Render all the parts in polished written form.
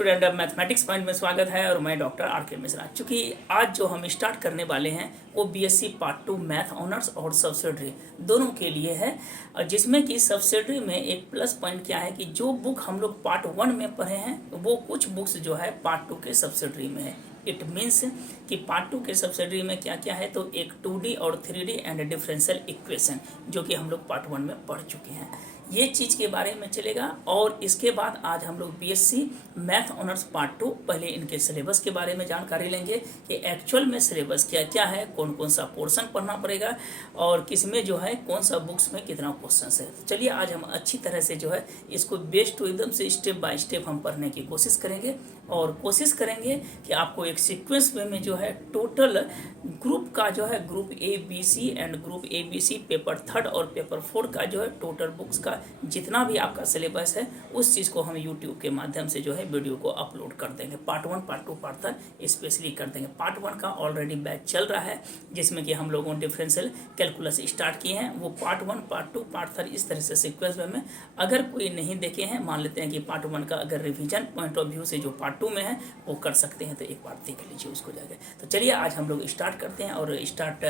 Student of mathematics point में स्वागत है और मैं डॉक्टर आर के मिश्रा। चूँकि आज जो हम स्टार्ट करने वाले हैं वो बीएससी पार्ट 2 मैथ ऑनर्स और सब्सिडरी दोनों के लिए है, और जिसमें कि सब्सिडरी में एक प्लस पॉइंट क्या है कि जो बुक हम लोग पार्ट 1 में पढ़े हैं वो कुछ बुक्स जो है पार्ट 2 के सब्सिडरी में है। इट मीन्स कि पार्ट 2 के सब्सिडरी में क्या क्या है, तो एक 2D और 3D एंड डिफरेंशियल इक्वेशन जो कि हम लोग पार्ट 1 में पढ़ चुके हैं, ये चीज़ के बारे में चलेगा। और इसके बाद आज हम लोग बीएससी मैथ ऑनर्स पार्ट 2 पहले इनके सिलेबस के बारे में जानकारी लेंगे कि एक्चुअल में सिलेबस क्या क्या है, कौन कौन सा पोर्शन पढ़ना पड़ेगा और किस में जो है कौन सा बुक्स में कितना क्वेश्चन है। तो चलिए आज हम अच्छी तरह से जो है इसको बेस्ट टू एकदम से स्टेप बाय स्टेप हम पढ़ने की कोशिश करेंगे और कोशिश करेंगे कि आपको एक सीक्वेंस वे में जो है टोटल ग्रुप का जो है group ABC and group ABC paper 3 और पेपर 4 का जो है टोटल बुक्स का जितना भी आपका सिलेबस है उस चीज़ को हम YouTube के माध्यम से जो है वीडियो को अपलोड कर देंगे। पार्ट 1 पार्ट 2 पार्ट 3 स्पेशली कर देंगे। पार्ट 1 का ऑलरेडी बैच चल रहा है जिसमें कि हम लोगों ने डिफरेंशियल कैलकुलस स्टार्ट किए हैं। वो पार्ट 1 पार्ट 2 पार्ट 3 इस तरह से सीक्वेंस में अगर कोई नहीं देखे हैं, मान लेते हैं कि पार्ट 1 का अगर रिवीजन पॉइंट ऑफ व्यू से जो पार्ट 2 में है वो कर सकते हैं, तो एक बार देख लीजिए उसको जाके। तो चलिए आज हम लोग स्टार्ट करते हैं और स्टार्ट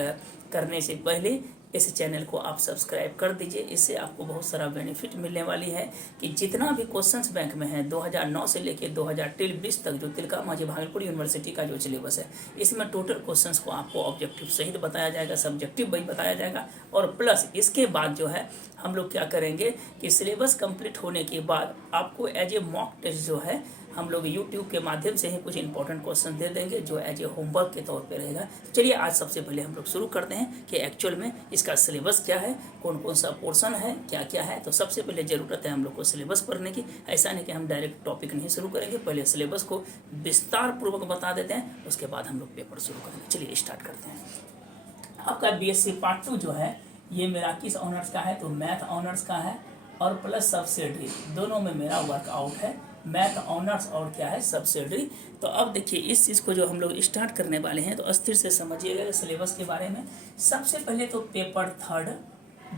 करने से पहले इस चैनल को आप सब्सक्राइब कर दीजिए। इससे आपको बहुत सारा बेनिफिट मिलने वाली है कि जितना भी क्वेश्चंस बैंक में है 2009 से लेकर 2023 तक जो तिलका मांझी भागलपुर यूनिवर्सिटी का जो सिलेबस है इसमें टोटल क्वेश्चंस को आपको ऑब्जेक्टिव सहित बताया जाएगा, सब्जेक्टिव भी बताया जाएगा। और प्लस इसके बाद जो है हम लोग क्या करेंगे कि सिलेबस कंप्लीट होने के बाद आपको एज ए मॉक टेस्ट जो है हम लोग YouTube के माध्यम से ही कुछ इंपॉर्टेंट क्वेश्चन दे देंगे जो एज ए होमवर्क के तौर पे रहेगा। चलिए आज सबसे पहले हम लोग शुरू करते हैं कि एक्चुअल में इसका सिलेबस क्या है, कौन कौन सा पोर्शन है, क्या क्या है। तो सबसे पहले ज़रूरत है हम लोग को सिलेबस पढ़ने की। ऐसा नहीं कि हम डायरेक्ट टॉपिक नहीं शुरू करेंगे, पहले सिलेबस को विस्तार पूर्वक बता देते हैं, उसके बाद हम लोग पेपर शुरू करेंगे। चलिए स्टार्ट करते हैं। आपका BSc पार्ट 2 जो है ये मेरा किस ऑनर्स का है, तो मैथ ऑनर्स का है और प्लस सब्सिडरी दोनों में मेरा वर्कआउट है, मैथ ऑनर्स और क्या है सब्सिडरी। तो अब देखिए इस चीज़ को जो हम लोग स्टार्ट करने वाले हैं तो अस्थिर से समझिएगा सिलेबस के बारे में। सबसे पहले तो पेपर 3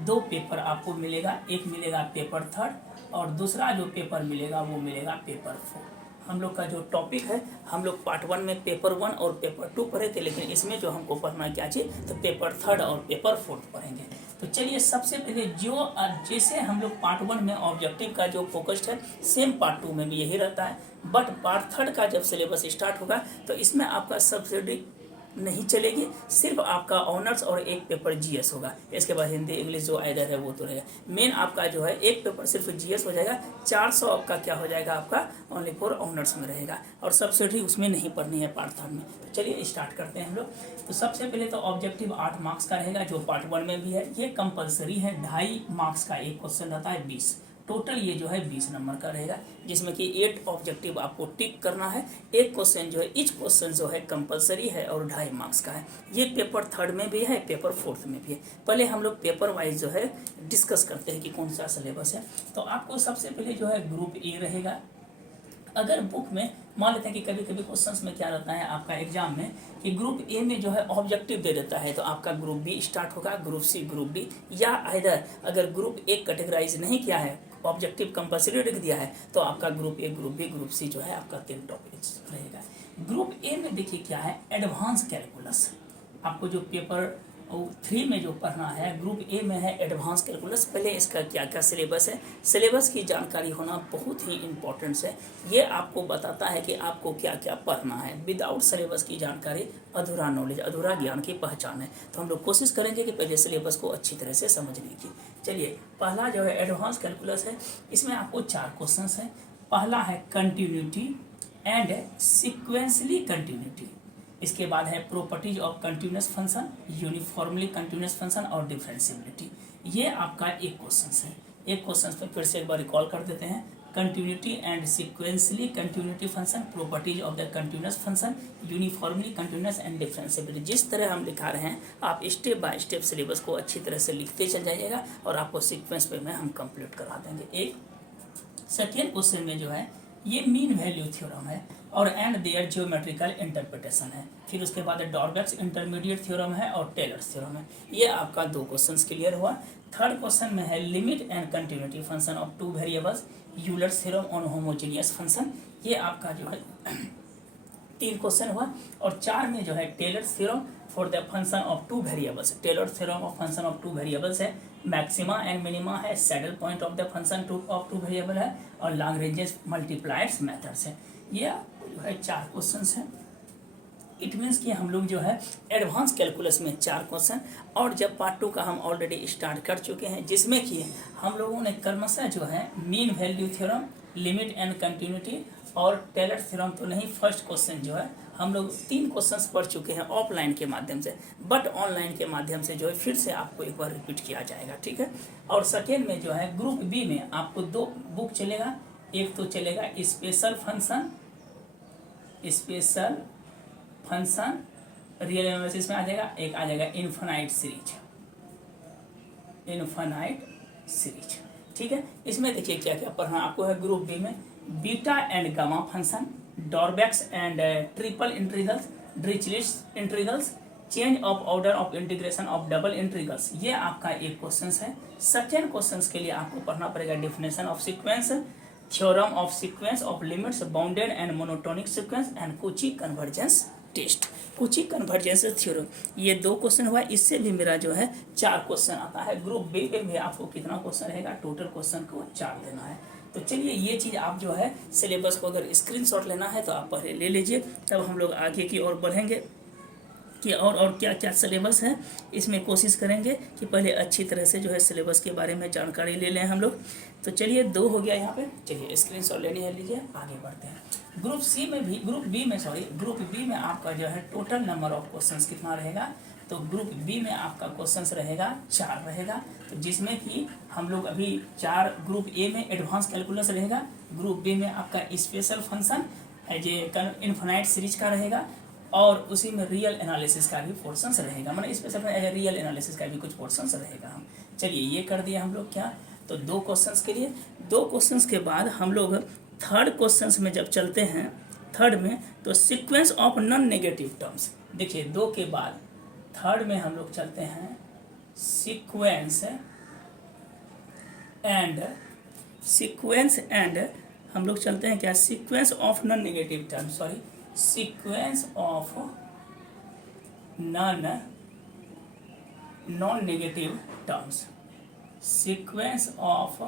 2 पेपर आपको मिलेगा, एक मिलेगा पेपर 3 और दूसरा जो पेपर मिलेगा वो मिलेगा पेपर 4। हम लोग का जो टॉपिक है हम लोग पार्ट 1 में पेपर 1 और पेपर 2 पढ़े थे, लेकिन इसमें जो हमको पढ़ना क्या चाहिए तो पेपर 3 और पेपर 4 पढ़ेंगे। तो चलिए सबसे पहले जो जैसे हम लोग पार्ट 1 में ऑब्जेक्टिव का जो फोकस्ड है सेम पार्ट 2 में भी यही रहता है, बट पार्ट 3 का जब सिलेबस स्टार्ट होगा तो इसमें आपका सब्सिडी नहीं चलेगी, सिर्फ आपका ऑनर्स और एक पेपर GS होगा। इसके बाद हिंदी इंग्लिश जो आइदर है वो तो रहेगा। मेन आपका जो है एक पेपर सिर्फ GS हो जाएगा, 400 आपका क्या हो जाएगा आपका ओनली फॉर ऑनर्स में रहेगा और सब्सिडी उसमें नहीं पढ़नी है पार्ट 3 में। तो चलिए स्टार्ट करते हैं हम लोग। तो सबसे पहले तो ऑब्जेक्टिव 8 मार्क्स का रहेगा जो पार्ट 1 में भी है, ये कंपलसरी है। 2.5 मार्क्स का एक क्वेश्चन रहता है, 20 टोटल ये जो है 20 नंबर का रहेगा, जिसमें कि 8 ऑब्जेक्टिव आपको टिक करना है। एक क्वेश्चन जो है ईच क्वेश्चन जो है कंपलसरी है और 2.5 मार्क्स का है। ये पेपर 3 में भी है, पेपर 4 में भी है। पहले हम लोग पेपर वाइज जो है डिस्कस करते हैं कि कौन सा सिलेबस है। तो आपको सबसे पहले जो है ग्रुप A रहेगा। अगर बुक में मान लेते हैं कि कभी कभी क्वेश्चंस में क्या रहता है आपका एग्जाम में कि ग्रुप A में जो है ऑब्जेक्टिव दे देता है, तो आपका ग्रुप B स्टार्ट होगा, ग्रुप C ग्रुप D, या इधर अगर ग्रुप A कैटेगराइज नहीं किया है, ऑब्जेक्टिव कंपलसरी लिख दिया है, तो आपका group A group B group C जो है आपका 3 टॉपिक्स रहेगा। ग्रुप A में देखिए क्या है, एडवांस कैलकुलस। आपको जो पेपर 3 में जो पढ़ना है ग्रुप A में है एडवांस कैलकुलस। पहले इसका क्या क्या सिलेबस है, सिलेबस की जानकारी होना बहुत ही इंपॉर्टेंट है। ये आपको बताता है कि आपको क्या क्या पढ़ना है। विदाउट सिलेबस की जानकारी अधूरा नॉलेज, अधूरा ज्ञान की पहचान है। तो हम लोग कोशिश करेंगे कि पहले सिलेबस को अच्छी तरह से समझने की। चलिए पहला जो है एडवांस कैलकुलस है, इसमें आपको 4 क्वेश्चन है। पहला है कंटिन्यूटी एंड सिक्वेंसली कंटिन्यूटी। इसके बाद है properties of continuous function, uniformly continuous function और डिफरेंशिएबिलिटी। ये आपका एक क्वेश्चन है। एक क्वेश्चन पे फिर से एक बार रिकॉल कर देते हैं, continuity and sequentially continuity function, properties of the continuous function, uniformly continuous and differentiability. जिस तरह हम लिखा रहे हैं आप स्टेप बाय स्टेप सिलेबस को अच्छी तरह से लिखते चल जाइएगा और आपको सीक्वेंस पे में हम कंप्लीट करा देंगे। एक सेकेंड क्वेश्चन में जो है ये मीन वैल्यू थ्योरम है और एंड देयर जियोमेट्रिकल इंटरप्रिटेशन है। फिर उसके बाद डॉर्बैक्स इंटरमीडिएट थ्योरम है और टेलर्स थ्योरम है। ये आपका 2 क्वेश्चंस क्लियर हुआ। थर्ड क्वेश्चन में है limit and continuity function of 2 variables, Euler's theorem on homogeneous function. ये आपका जो है 3 क्वेश्चन हुआ। और 4 में जो है Taylor's theorem for the function of 2 variables, Taylor's theorem of function of 2 variables है, मैक्सिमा एंड मिनिमा है, saddle point of the function of 2 variable है, और लैग्रेंज मल्टीप्लायर्स मेथड्स है। ये जो है 4 क्वेश्चंस हैं। इट मीन्स कि हम लोग जो है एडवांस कैलकुलस में 4 क्वेश्चन, और जब पार्ट 2 का हम ऑलरेडी स्टार्ट कर चुके हैं, जिसमें कि हम लोगों ने क्रमशः जो है mean value theorem, limit and continuity और टेलर्स थ्योरम तो नहीं, फर्स्ट क्वेश्चन जो है हम लोग 3 क्वेश्चंस पढ़ चुके हैं ऑफलाइन के माध्यम से, बट ऑनलाइन के माध्यम से जो है फिर से आपको एक बार रिपीट किया जाएगा, ठीक है। और सेकेंड में जो है ग्रुप बी में आपको 2 बुक चलेगा। एक तो चलेगा स्पेशल फंक्शन रियल एनालिसिस में आ जाएगा, एक आ जाएगा इनफाइनाइट सीरीज, ठीक है। इसमें देखिए क्या क्या पढ़ना आपको है। ग्रुप बी में बीटा एंड गामा फंक्शन, डॉर्बैक्स and triple integrals, Dirichlet integrals, change of order of integration of double integrals, ये आपका एक क्वेश्चन है। सेकेंड क्वेश्चन के लिए आपको पढ़ना पड़ेगा definition of sequence, theorem of sequence of limits, bounded and monotonic sequence and Cauchy convergence test, Cauchy convergence theorem. ये 2 क्वेश्चन हुआ। इससे भी मेरा जो है 4 क्वेश्चन आता है। ग्रुप बी में आपको कितना क्वेश्चन रहेगा, टोटल क्वेश्चन को 4 लेना है। तो चलिए ये चीज़ आप जो है सिलेबस को अगर स्क्रीनशॉट लेना है तो आप पहले ले लीजिए, तब हम लोग आगे की ओर बढ़ेंगे कि और क्या क्या सिलेबस है। इसमें कोशिश करेंगे कि पहले अच्छी तरह से जो है सिलेबस के बारे में जानकारी ले लें हम लोग। तो चलिए 2 हो गया यहाँ पे, चलिए स्क्रीनशॉट लेनी है, लीजिए, आगे बढ़ते हैं। ग्रुप बी में आपका जो है टोटल नंबर ऑफ क्वेश्चंस कितना रहेगा, तो ग्रुप बी में आपका क्वेश्चंस रहेगा 4 रहेगा। तो जिसमें कि हम लोग अभी 4, ग्रुप ए में एडवांस कैलकुलस रहेगा, ग्रुप बी में आपका special function as a infinite series का रहेगा, और उसी में रियल एनालिसिस का भी पोर्शंस रहेगा, मतलब स्पेशल रियल एनालिसिस का भी कुछ पोर्शंस रहेगा। हम चलिए ये कर दिए हम लोग क्या, तो 2 क्वेश्चंस के लिए। 2 क्वेश्चंस के बाद हम लोग थर्ड क्वेश्चंस में जब चलते हैं, थर्ड में तो sequence of non negative terms. देखिए 2 के बाद थर्ड में हम लोग चलते हैं सीक्वेंस एंड हम लोग चलते हैं क्या, sequence of non negative terms, sequence of non negative terms, sequence of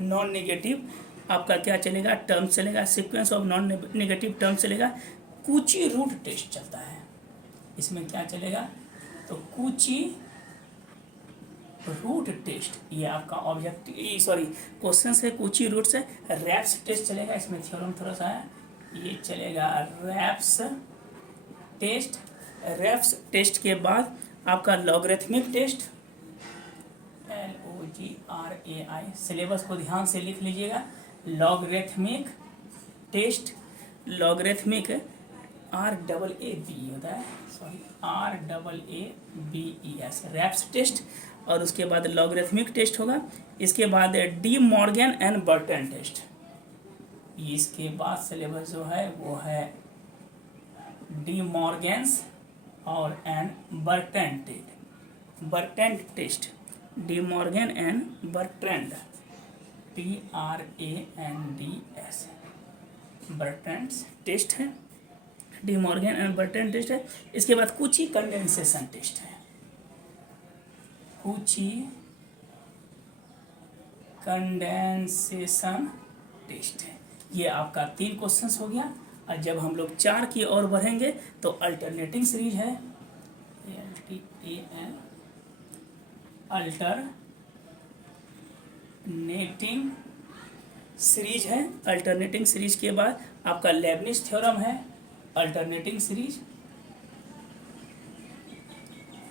non negative आपका क्या चलेगा, टर्म चलेगा, sequence of non negative term चलेगा। कूची रूट टेस्ट चलता है, इसमें क्या चलेगा, तो कूची रूट टेस्ट, ये आपका क्वेश्चन है कूची रूट से। रैप्स टेस्ट चलेगा, इसमें थ्योरम थोड़ा सा है, ये चलेगा रैप्स टेस्ट के बाद आपका लॉगरिथमिक टेस्ट, LOGRAI, सिलेबस को ध्यान से लिख लीजिएगा। लॉगरिथमिक टेस्ट, लॉगरिथमिक RAAB होता है, RAABES, रैप्स टेस्ट, और उसके बाद लॉगरिथमिक टेस्ट होगा। इसके बाद De Morgan and Bertrand test, इसके बाद सिलेबस जो है वो है डी मॉर्गन्स और and Bertrand test, De Morgan and Bertrand, BRANDS, Bertrand test है, De Morgan and Bertrand test है। इसके बाद कूची कंडेंसेशन टेस्ट है, कूची कंडेंसेशन टेस्ट है। ये आपका 3 क्वेश्चंस हो गया। और जब हम लोग 4 की ओर बढ़ेंगे तो अल्टरनेटिंग सीरीज है, अल्टरनेटिंग सीरीज के बाद आपका लेबनिज थ्योरम है, अल्टरनेटिंग सीरीज,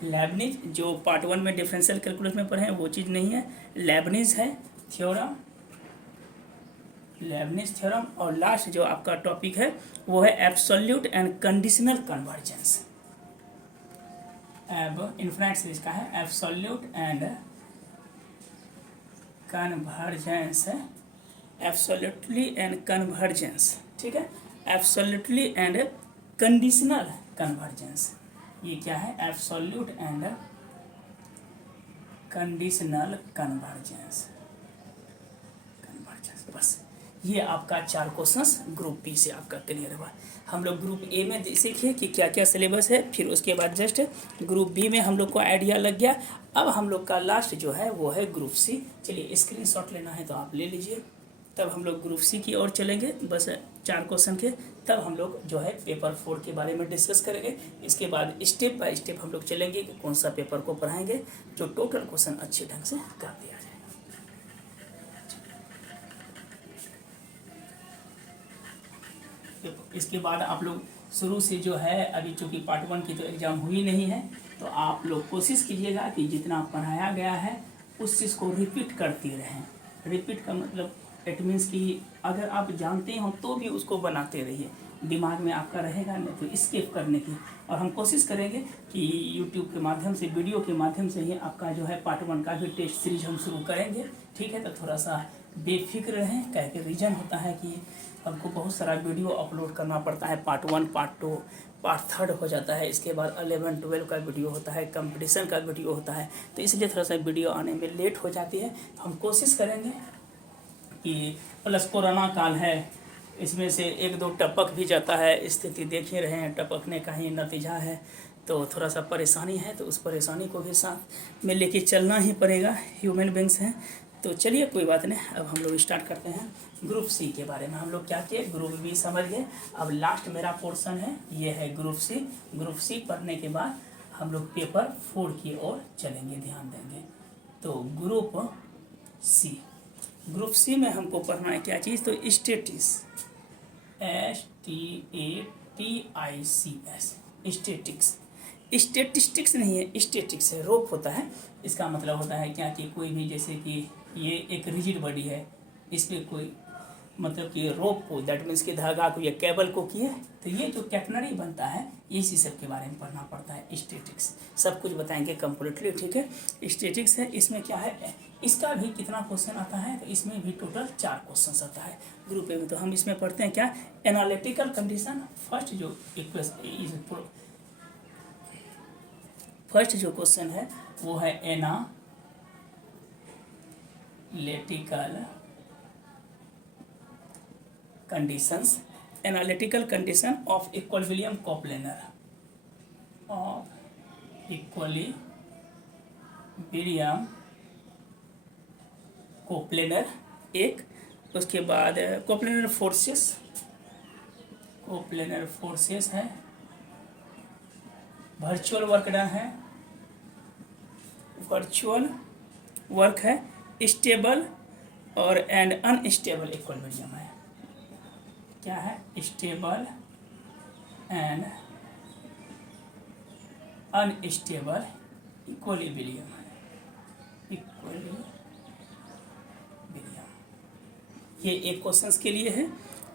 लेबनिज जो पार्ट 1 में डिफरेंशियल कैलकुलस में पढ़े हैं वो चीज़ नहीं है, लेबनिज है थ्योरम, लेबनिज थ्योरम। और लास्ट जो आपका टॉपिक है वो है एब्सोल्यूट एंड कंडीशनल कन्वर्जेंस, अब इनफाइनाइट सीरीज का है, absolute and convergence absolutely and convergence, ठीक है, एब्सोल्युटली एंड कंडीशनल कन्वर्जेंस। ये क्या है? Absolute and conditional convergence. बस ये आपका 4 क्वेश्चंस ग्रुप बी से आपका क्लियर हुआ। हम लोग ग्रुप ए में सीखे कि क्या क्या सिलेबस है, फिर उसके बाद जस्ट ग्रुप बी में हम लोग को आइडिया लग गया। अब हम लोग का लास्ट जो है वो है ग्रुप सी। चलिए स्क्रीनशॉट लेना है तो आप ले लीजिए, तब हम लोग ग्रुप सी की ओर चलेंगे। बस 4 क्वेश्चन के, तब हम लोग जो है पेपर 4 के बारे में डिस्कस करेंगे। इसके बाद स्टेप बाय स्टेप हम लोग चलेंगे कि कौन सा पेपर को पढ़ाएंगे जो टोटल क्वेश्चन अच्छे ढंग से कर दिया जाए। इसके बाद आप लोग शुरू से जो है, अभी चूँकि पार्ट 1 की तो एग्ज़ाम हुई नहीं है, तो आप लोग कोशिश कीजिएगा कि जितना पढ़ाया गया है उस चीज़ को रिपीट करते रहें। रिपीट का मतलब इट मीन्स कि अगर आप जानते हो तो भी उसको बनाते रहिए, दिमाग में आपका रहेगा, नहीं तो स्किप करने की। और हम कोशिश करेंगे कि यूट्यूब के माध्यम से, वीडियो के माध्यम से ही आपका जो है पार्ट 1 का भी टेस्ट सीरीज हम शुरू करेंगे, ठीक है। तो थोड़ा सा बेफिक्र रहें, क्या कि रीज़न होता है कि हमको बहुत सारा वीडियो अपलोड करना पड़ता है। पार्ट 1, पार्ट 2, पार्ट 3 हो जाता है, इसके बाद 11, 12 का वीडियो होता है, कंपटीशन का वीडियो होता है, तो इसलिए थोड़ा सा वीडियो आने में लेट हो जाती है। हम कोशिश करेंगे कि प्लस कोरोना काल है, इसमें से 1-2 टपक भी जाता है, स्थिति देख ही रहे हैं, टपकने का ही नतीजा है, तो थोड़ा सा परेशानी है, तो उस परेशानी को भी साथ में लेके चलना ही पड़ेगा, ह्यूमन बींग्स हैं। तो चलिए कोई बात नहीं, अब हम लोग स्टार्ट करते हैं ग्रुप सी के बारे में। हम लोग क्या किए, ग्रुप बी समझ गए, अब लास्ट मेरा पोर्शन है ये है ग्रुप सी। ग्रुप सी पढ़ने के बाद हम लोग पेपर 4 की ओर चलेंगे, ध्यान देंगे। तो ग्रुप सी, ग्रुप सी में हमको पढ़ना है क्या चीज़, तो स्टेटिक्स, STATICS, स्टेटिक्स। स्टेटिस्टिक्स नहीं है, स्टेटिक्स है, रोप होता है। इसका मतलब होता है क्या कि कोई भी, जैसे कि ये एक रिजिड बॉडी है, इस पर कोई मतलब कि रोप को, दैट मीन्स कि धागा को या केबल को किए, तो ये जो कैटनरी बनता है, इसी सब के बारे में पढ़ना पड़ता है। स्टेटिक्स सब कुछ बताएंगे कम्प्लीटली, ठीक है। स्टेटिक्स है, इसमें क्या है, इसका भी कितना क्वेश्चन आता है, तो इसमें भी टोटल 4 क्वेश्चन आता है ग्रुप ए में। तो हम इसमें पढ़ते हैं क्या, एनालिटिकल कंडीशन। फर्स्ट जो क्वेश्चन है वो है analytical conditions, analytical condition of equilibrium coplanar, of equilibrium coplanar एक। उसके बाद कोप्लेनर फोर्सेस, कोप्लेनर फोर्सेस है, वर्चुअल वर्क डन है, वर्चुअल वर्क है, स्टेबल और एंड अनस्टेबल इक्विलिब्रियम है। क्या है, स्टेबल एंड अनस्टेबल इक्विलिब्रियम है, इक्विलिब्रियम। ये एक क्वेश्चन के लिए है।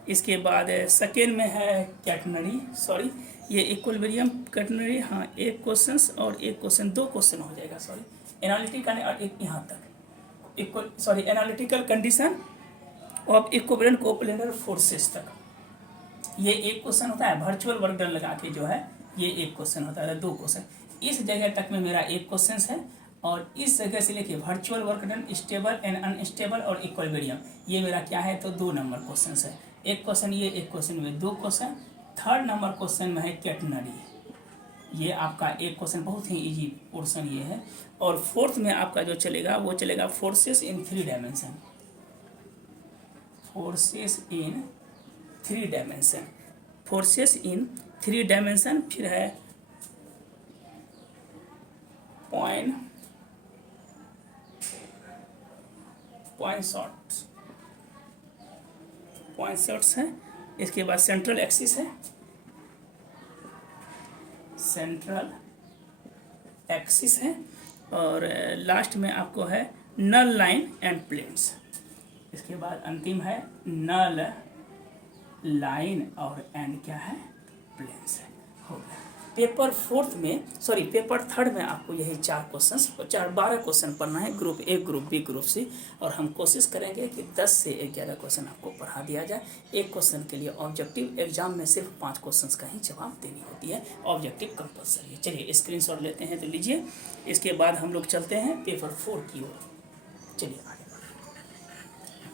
इसके बाद सेकेंड में है कैटनरी, सॉरी ये इक्विलिब्रियम कैटनरी, हाँ एक क्वेश्चन और एक क्वेश्चन, 2 क्वेश्चन हो जाएगा, सॉरी एनालिटिकल और एक यहाँ तक analytical condition of equilibrium coplanar forces तक, ये एक क्वेश्चन होता है। वर्चुअल वर्क डन लगा के जो है ये एक क्वेश्चन होता है, 2 क्वेश्चन। इस जगह तक में मेरा एक क्वेश्चन है, और इस जगह से लेके virtual work done, stable and unstable और इक्विलिब्रियम, ये मेरा क्या है, तो 2 नंबर क्वेश्चन है। एक क्वेश्चन ये, एक क्वेश्चन में 2 क्वेश्चन। थर्ड नंबर क्वेश्चन में है कैटनरी, ये आपका एक क्वेश्चन, बहुत ही इजी पोर्शन ये है। और फोर्थ में आपका जो चलेगा वो चलेगा forces in 3 dimension, forces in 3 dimension, forces in 3 dimension. फिर है पॉइंट शॉट्स है। इसके बाद सेंट्रल एक्सिस है, सेंट्रल एक्सिस है, और लास्ट में आपको है नल लाइन एंड प्लेन्स। इसके बाद अंतिम है नल लाइन और एंड क्या है, प्लेन्स है। हो गया। पेपर थर्ड में आपको यही 12 क्वेश्चन पढ़ना है, group A, group B, group C. और हम कोशिश करेंगे कि 10 से 11 क्वेश्चन आपको पढ़ा दिया जाए। एक क्वेश्चन के लिए ऑब्जेक्टिव, एग्जाम में सिर्फ 5 क्वेश्चन का ही जवाब देनी होती है, ऑब्जेक्टिव कंपलसरी है। चलिए स्क्रीनशॉट लेते हैं तो लीजिए। इसके बाद हम लोग चलते हैं पेपर 4 की ओर। चलिए आगे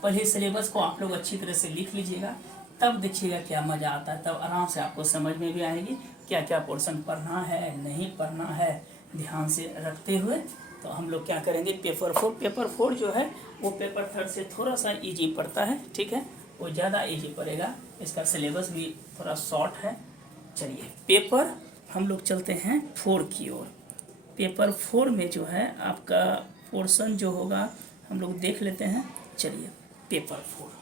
पहले सिलेबस को आप लोग अच्छी तरह से लिख लीजिएगा, तब देखिएगा क्या मज़ा आता है, तब आराम से आपको समझ में भी आएगी क्या क्या पोर्शन पढ़ना है, नहीं पढ़ना है, ध्यान से रखते हुए। तो हम लोग क्या करेंगे, पेपर 4 जो है वो पेपर 3 से थोड़ा सा इजी पड़ता है, ठीक है, वो ज़्यादा इजी पड़ेगा, इसका सिलेबस भी थोड़ा शॉर्ट है। चलिए पेपर हम लोग चलते हैं 4 की ओर। पेपर 4 में जो है आपका पोर्शन जो होगा हम लोग देख लेते हैं। चलिए पेपर 4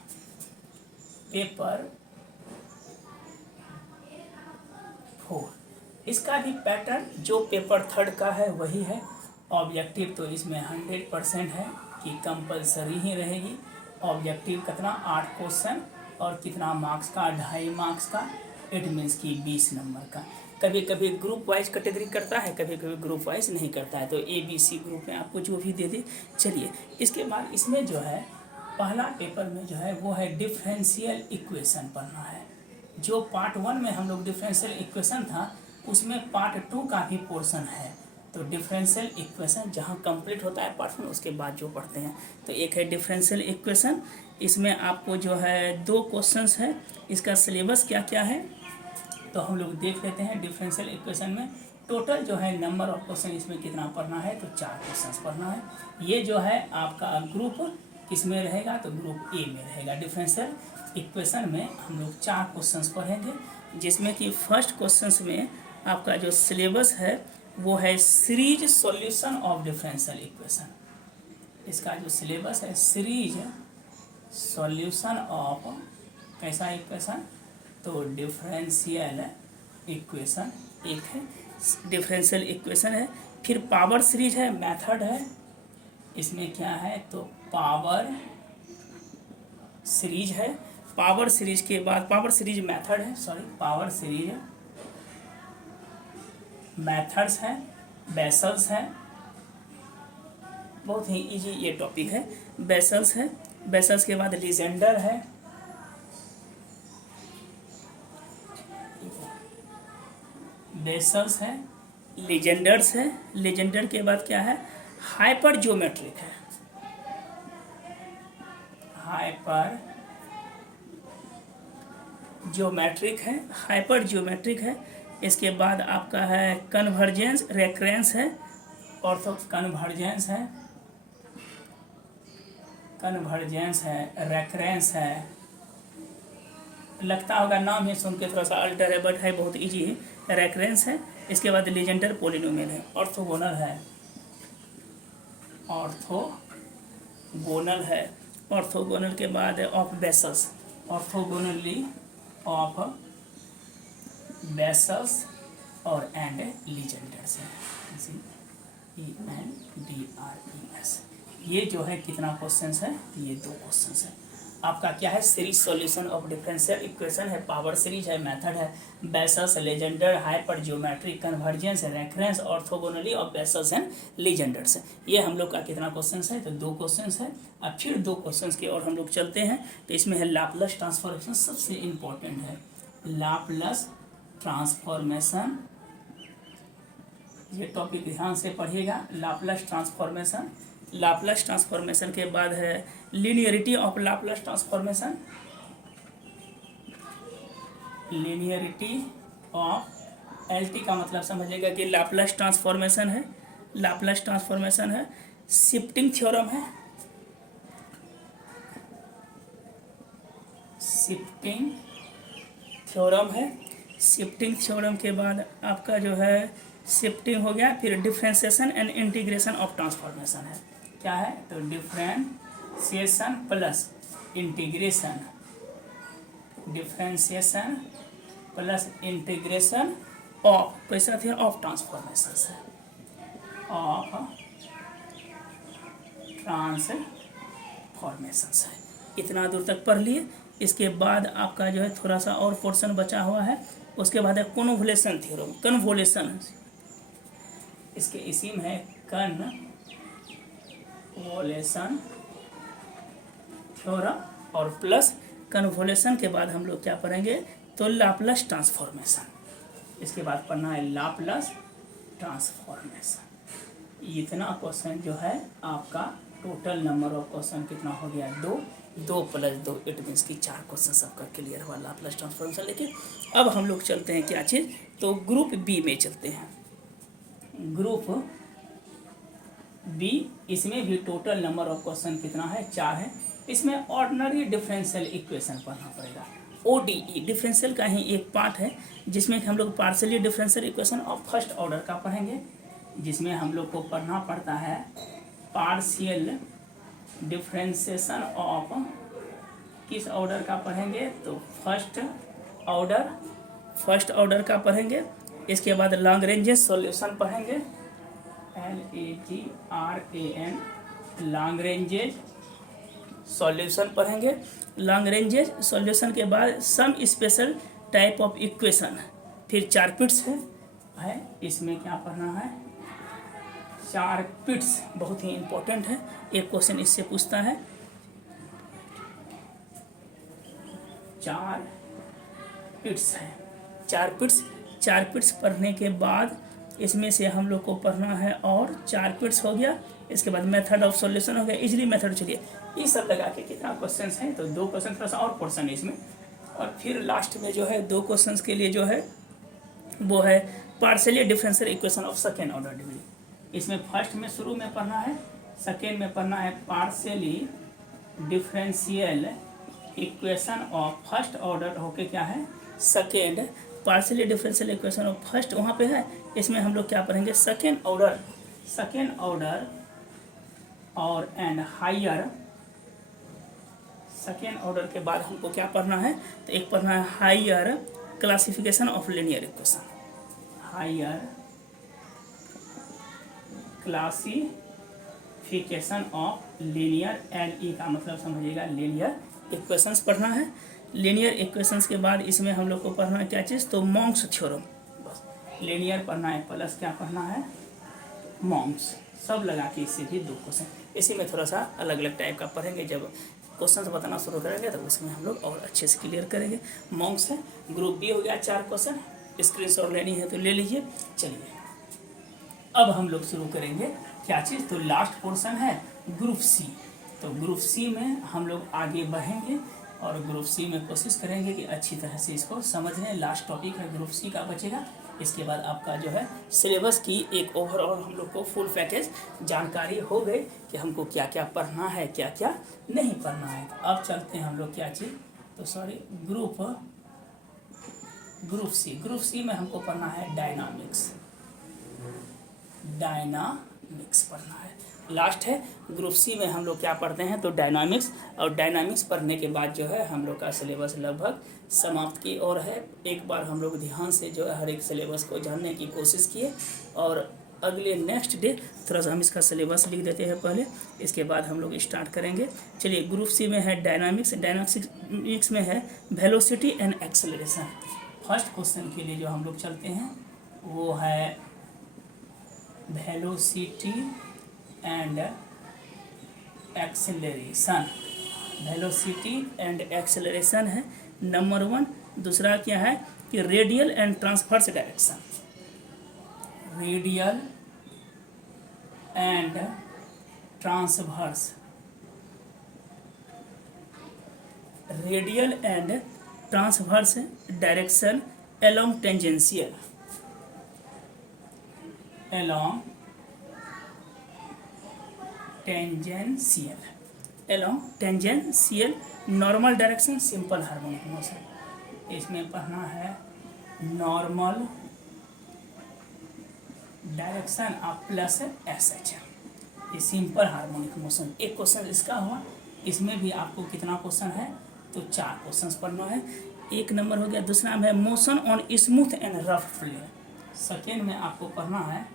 इसका भी पैटर्न जो पेपर 3 का है वही है। ऑब्जेक्टिव तो इसमें 100% है कि कंपलसरी ही रहेगी। ऑब्जेक्टिव कितना, 8 क्वेश्चन, और कितना मार्क्स का, 2.5 मार्क्स का, इट मीन्स की 20 नंबर का। कभी कभी ग्रुप वाइज कैटेगरी करता है, कभी कभी ग्रुप वाइज नहीं करता है, तो ABC ग्रुप में आपको जो भी दे दे। चलिए इसके बाद इसमें जो है पहला पेपर में जो है वो है डिफरेंशियल इक्वेशन पढ़ना है। जो पार्ट 1 में हम लोग डिफरेंशियल इक्वेशन था, उसमें पार्ट 2 का भी पोर्शन है। तो डिफरेंशियल इक्वेशन जहाँ कंप्लीट होता है पार्ट 1, उसके बाद जो पढ़ते हैं, तो एक है डिफरेंशियल इक्वेशन। इसमें आपको जो है 2 क्वेश्चंस है। इसका सिलेबस क्या क्या है तो हम लोग देख लेते हैं। डिफरेंशियल इक्वेशन में टोटल जो है नंबर ऑफ क्वेश्चन इसमें कितना पढ़ना है, तो 4 क्वेश्चन पढ़ना है। ये जो है आपका ग्रुप किस में रहेगा, तो ग्रुप ए में रहेगा। डिफरेंशियल इक्वेशन में हम लोग 4 क्वेश्चंस पढ़ेंगे, जिसमें कि फर्स्ट क्वेश्चंस में आपका जो सिलेबस है वो है series solution of differential equation. इसका जो सिलेबस है सीरीज सॉल्यूशन ऑफ कैसा इक्वेशन, तो डिफरेंशियल इक्वेशन एक है, डिफरेंशियल इक्वेशन है। फिर पावर सीरीज है, मेथड है, इसमें क्या है तो पावर सीरीज है। पावर सीरीज के बाद पावर सीरीज मेथड है, पावर सीरीज मेथड्स है, बेसल्स है, बहुत ही इजी ये टॉपिक है। बेसल्स है, बेसल्स के बाद लीजेंडर है, बेसल्स है, लीजेंडर्स है। लीजेंडर के बाद क्या है, हाइपर ज्योमेट्रिक है, हाइपर ज्योमेट्रिक है, हाइपर ज्योमेट्रिक है। इसके बाद आपका है कन्वर्जेंस, रेकरेंस है, ऑर्थो कन्वर्जेंस है, कन्वर्जेंस है, रेकरेंस है। लगता होगा नाम ही सुन के थोड़ा सा अल्टर है, बट है बहुत इजी है। रेकरेंस है। इसके बाद लीजेंडर पोलिनोमियल है, ऑर्थोगोनल है, ऑर्थोगोनल है। ऑर्थोगोनल के बाद of vessels, orthogonally of vessels और एंड लीजेंडर्स है, ENDRES। ये जो है कितना क्वेश्चंस है, ये 2 क्वेश्चंस है। आपका क्या है, series solution of differential equation है, पावर सीरीज है, मेथड है, vessels, Legender, hyper geometric, convergence, reference, orthogonally और बेसल्स एंड लीजेंडर्स है। ये हम लोग का कितना क्वेश्चंस है, तो 2 क्वेश्चंस है। अब फिर 2 क्वेश्चंस की ओर हम लोग चलते हैं। तो इसमें है लाप्लास ट्रांसफॉर्मेशन, सबसे इम्पोर्टेंट है लाप्लास ट्रांसफॉर्मेशन। ये टॉपिक ध्यान से पढ़िएगा, लाप्लास ट्रांसफॉर्मेशन। लाप्लास ट्रांसफॉर्मेशन के बाद है linearity of Laplace transformation, linearity of, LT का मतलब समझिएगा कि लाप्लास ट्रांसफॉर्मेशन है, लाप्लास ट्रांसफॉर्मेशन है। शिफ्टिंग थ्योरम है, शिफ्टिंग थ्योरम है। शिफ्टिंग थ्योरम के बाद आपका जो है शिफ्टिंग हो गया। फिर differentiation and integration of transformation है, क्या है तो differentiation plus integration, differentiation plus integration of कैसा फिर ऑफ ट्रांसफॉर्मेशन है, ऑफ ट्रांसफॉर्मेशन है। इतना दूर तक पढ़ लिए। इसके बाद आपका जो है थोड़ा सा और पोर्शन बचा हुआ है। उसके बाद है कन्वोल्यूशन थ्योरम, कन्वोल्यूशन, इसके इसी में है कन्वोल्यूशन थ्योरम, और प्लस कन्वोल्यूशन के बाद हम लोग क्या पढ़ेंगे, तो लाप्लास ट्रांसफॉर्मेशन। इसके बाद पढ़ना है लाप्लास ट्रांसफॉर्मेशन। इतना क्वेश्चन जो है आपका टोटल नंबर ऑफ क्वेश्चन कितना हो गया, 2 + 2, इट मीन्स कि 4 क्वेश्चन सबका क्लियर हुआ लाप्लास ट्रांसफॉर्मेशन लेके। अब हम लोग चलते हैं क्या चीज़, तो ग्रुप बी में चलते हैं। ग्रुप बी, इसमें भी टोटल नंबर ऑफ क्वेश्चन कितना है, 4 है। इसमें ऑर्डिनरी डिफरेंशियल इक्वेशन पढ़ना पड़ेगा। ODE डिफरेंशियल का ही एक पार्ट है, जिसमें हम लोग partially differential equation of first order का पढ़ेंगे, जिसमें हम लोग को पढ़ना पड़ता है पार्शियल डिफरेंशिएशन ऑफ, किस ऑर्डर का पढ़ेंगे, तो फर्स्ट ऑर्डर का पढ़ेंगे। इसके बाद लैग्रेंजेस सॉल्यूशन पढ़ेंगे, LAGRAN, लैग्रेंजेस सॉल्यूशन पढ़ेंगे। लैग्रेंजेस सॉल्यूशन के बाद some special type of equation, फिर चारपिट्स है, इसमें क्या पढ़ना है, चारपिट्स बहुत ही इंपॉर्टेंट है, एक क्वेश्चन इससे पूछता है। चारपिट्स है, चारपिट्स पढ़ने के बाद इसमें से हम लोग को पढ़ना है, और चारपिट्स हो गया। इसके बाद मेथड ऑफ सॉल्यूशन हो गया, इजली मेथड। चलिए ये सब लगा के कितना क्वेश्चन है, तो 2 क्वेश्चन, थोड़ा सा और पोर्शन है इसमें। और फिर लास्ट में जो है 2 क्वेश्चन के लिए जो है वो है partially differential equation of second order degree. इसमें फर्स्ट में शुरू में पढ़ना है, सेकेंड में पढ़ना है partially differential equation of first order होके क्या है, second. Partially differential equation of first वहाँ पे है, इसमें हम लोग क्या पढ़ेंगे, सेकेंड ऑर्डर और एंड हायर। सेकेंड ऑर्डर के बाद हमको क्या पढ़ना है, तो एक पढ़ना है higher classification of linear equation, higher classification of linear, LE का मतलब समझिएगा लीनियर इक्वेशंस पढ़ना है। लीनियर इक्वेशंस के बाद इसमें हम लोग को पढ़ना है क्या चीज़, तो मोंक्स थ्योरम। बस लीनियर पढ़ना है, प्लस क्या पढ़ना है, मोंक्स, सब लगा के इससे भी 2 क्वेश्चन। इसी में थोड़ा सा अलग अलग टाइप का पढ़ेंगे, जब क्वेश्चन बताना शुरू करेंगे तो उसमें हम लोग और अच्छे से क्लियर करेंगे। मोंक्स है, ग्रुप बी हो गया 4 क्वेश्चन, स्क्रीनशॉट लेनी है तो ले लीजिए। चलिए अब हम लोग शुरू करेंगे क्या चीज़, तो लास्ट पोर्शन है ग्रुप सी। तो ग्रुप सी में हम लोग आगे बढ़ेंगे और ग्रुप सी में कोशिश करेंगे कि अच्छी तरह से इसको समझ लें। लास्ट टॉपिक है ग्रुप सी का बचेगा। इसके बाद आपका जो है सिलेबस की एक ओवरऑल हम लोग को फुल पैकेज जानकारी हो गई कि हमको क्या क्या पढ़ना है, क्या क्या नहीं पढ़ना है। तो अब चलते हैं हम लोग क्या चीज़, तो सॉरी ग्रुप सी में हमको पढ़ना है डायनामिक्स पढ़ना है। लास्ट है ग्रुप सी में हम लोग क्या पढ़ते हैं, तो डायनामिक्स। और डायनामिक्स पढ़ने के बाद जो है हम लोग का सिलेबस लगभग समाप्त की ओर है। एक बार हम लोग ध्यान से जो है हर एक सिलेबस को जानने की कोशिश किए, और अगले नेक्स्ट डे थोड़ा सा हम इसका सिलेबस लिख देते हैं पहले, इसके बाद हम लोग स्टार्ट करेंगे। चलिए ग्रुप सी में है डायनामिक्स में है velocity and acceleration. First question के लिए जो हम लोग चलते हैं वो है velocity and acceleration. Velocity and acceleration है नंबर 1। दूसरा क्या है कि radial and transverse direction, radial and transverse direction along tangential normal direction, simple harmonic motion. इसमें पढ़ना है normal direction of plus SH, ये सिंपल हार्मोनिक मोशन। एक क्वेश्चन इसका हुआ। इसमें भी आपको कितना क्वेश्चन है, तो 4 क्वेश्चन पढ़ना है। एक नंबर हो गया। दूसरा में motion on smooth and rough plane. Second में आपको पढ़ना है,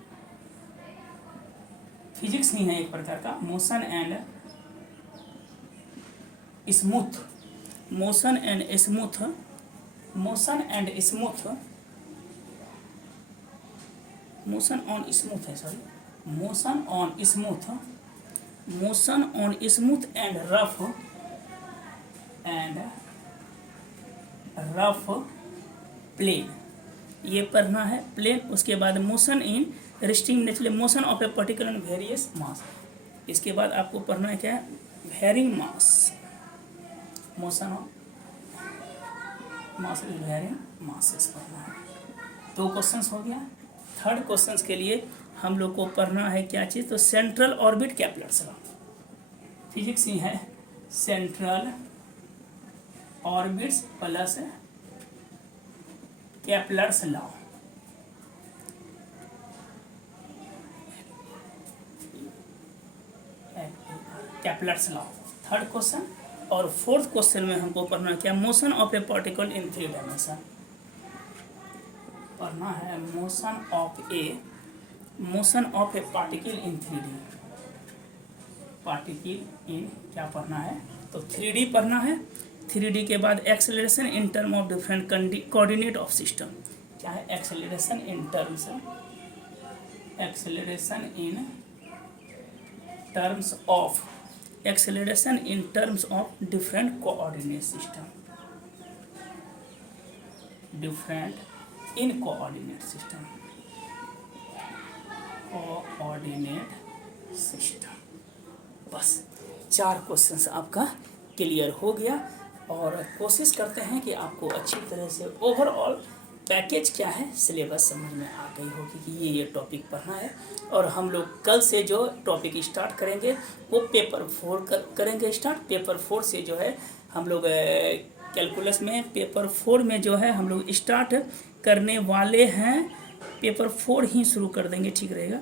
फिजिक्स नहीं है एक प्रकार का, motion and smooth motion and smooth motion on smooth and rough plane, ये पढ़ना है प्लेन। उसके बाद motion in resting natural motion of a particular various mass. इसके बाद आपको पढ़ना है क्या है, varying mass, motion of mass is varying masses पढ़ना है। 2 क्वेश्चंस हो गया। थर्ड क्वेश्चंस के लिए हम लोग को पढ़ना है क्या चीज़, तो central orbit Kepler's law, physics ही है, central orbits plus Kepler's law. Kepler's law third question. और फोर्थ क्वेश्चन में हमको पढ़ना क्या, motion of a particle in 3 dimension पढ़ना है। Motion of a particle in 3D, particle in क्या पढ़ना है, तो 3D पढ़ना है। 3D के बाद acceleration in term of different coordinate of system, क्या है acceleration in terms of different coordinate system, बस 4 क्वेश्चंस आपका क्लियर हो गया। और कोशिश करते हैं कि आपको अच्छी तरह से ओवरऑल पैकेज क्या है सिलेबस समझ में आ गई होगी कि ये टॉपिक पढ़ना है। और हम लोग कल से जो टॉपिक स्टार्ट करेंगे वो पेपर 4 करेंगे स्टार्ट। पेपर 4 से जो है हम लोग कैलकुलस में पेपर 4 में जो है हम लोग स्टार्ट करने वाले हैं, पेपर 4 ही शुरू कर देंगे, ठीक रहेगा।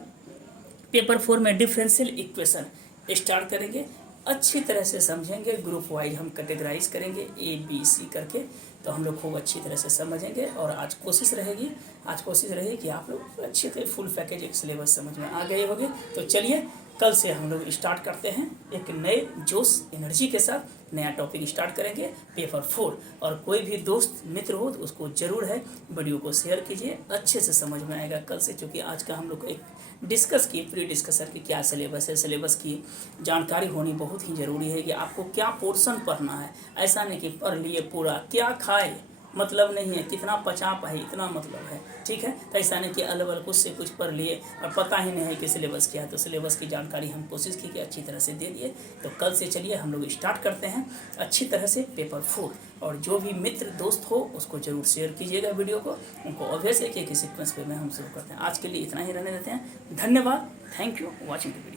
पेपर 4 में डिफरेंशियल इक्वेशन स्टार्ट करेंगे, अच्छी तरह से समझेंगे, ग्रुप वाइज हम कैटेगराइज करेंगे ABC करके, तो हम लोग खूब अच्छी तरह से समझेंगे। और आज कोशिश रहेगी कि आप लोग अच्छी तरह फुल पैकेज एक सिलेबस समझ में आ गए होंगे। तो चलिए कल से हम लोग स्टार्ट करते हैं, एक नए जोश एनर्जी के साथ नया टॉपिक स्टार्ट करेंगे पेपर 4। और कोई भी दोस्त मित्र हो तो उसको ज़रूर है वीडियो को शेयर कीजिए, अच्छे से समझ में आएगा कल से। क्योंकि आज का हम लोग एक डिस्कस की प्री डिस्कशन की क्या सिलेबस है, सिलेबस की जानकारी होनी बहुत ही ज़रूरी है कि आपको क्या पोर्शन पढ़ना है। ऐसा नहीं कि पढ़ लिए पूरा, क्या खाए मतलब नहीं है, कितना पचा पाए इतना मतलब है, ठीक है। तो ऐसा नहीं कि अलग अलग कुछ से कुछ पढ़ लिए और पता ही नहीं है कि सिलेबस क्या है। तो सिलेबस की जानकारी हम कोशिश की कि अच्छी तरह से दे दिए। तो कल से चलिए हम लोग स्टार्ट करते हैं अच्छी तरह से पेपर 4। और जो भी मित्र दोस्त हो उसको ज़रूर शेयर कीजिएगा वीडियो को, उनको ऑब्वियस है कि सीक्वेंस पे में हम शुरू करते हैं। आज के लिए इतना ही रहने देते हैं। धन्यवाद, thank you watching the video.